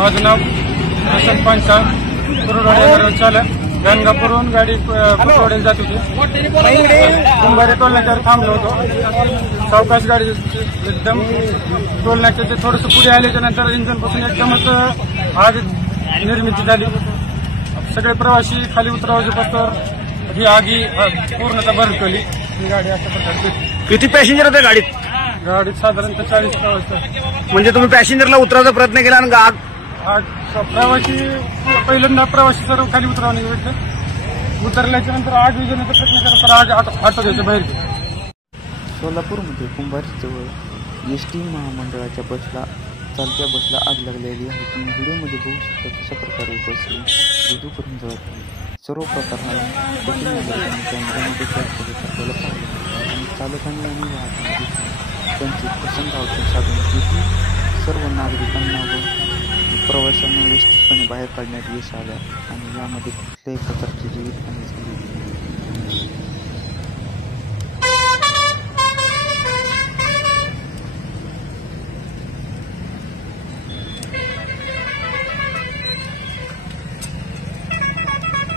माझं नाव प्रशांत पांचाळ, कुरुडवाडी चालक. गंगापूरहून गाडी कुरुडवाडीला जात होती. कुंभारे टोलनाक्यावर थांबलो होतो. सावकाश गाडी एकदम टोलनाक्याचे थोडंसं पुढे आल्याच्या नंतर इंजनपासून एकदमच आग निर्मिती झाली. सगळे प्रवासी खाली उतरावजेपासून ही आगी पूर्णतः भरकवली. ही गाडी अशा प्रकारची. किती पॅसेंजर होते गाडीत? गाडीत साधारणतः 40 प्रवासी. म्हणजे तुम्ही पॅसेंजरला उतरायचा प्रयत्न केला आणि आग प्रवासी पहिल्यांदा प्रवासी सर्व खाली उतरवणे भेटले. उतरल्याच्या नंतर आग विझवण्याचा प्रयत्न केला तर आग आटोक्याच्या बाहेर गेली. सोलापूरमध्ये कुंभारजवळ एस टी महामंडळाच्या चालत्या बसला आग लागलेली आहे. तुम्ही व्हिडिओमध्ये बघू शकता कशा प्रकारे बस मृदू करून जळत आहे. सर्व प्रकारला कॅमेऱ्यामध्ये आपल्याला पाहिलं आणि चालकांनी आणि वाहकांनी त्यांचे प्रसंगावचे साधून तेथील सर्व नागरिकांना व प्रवाशांना व्यवस्थितपणे बाहेर काढण्यात यश आल्या आणि यामध्ये कुठल्याही प्रकारची जीवितहानी झाली.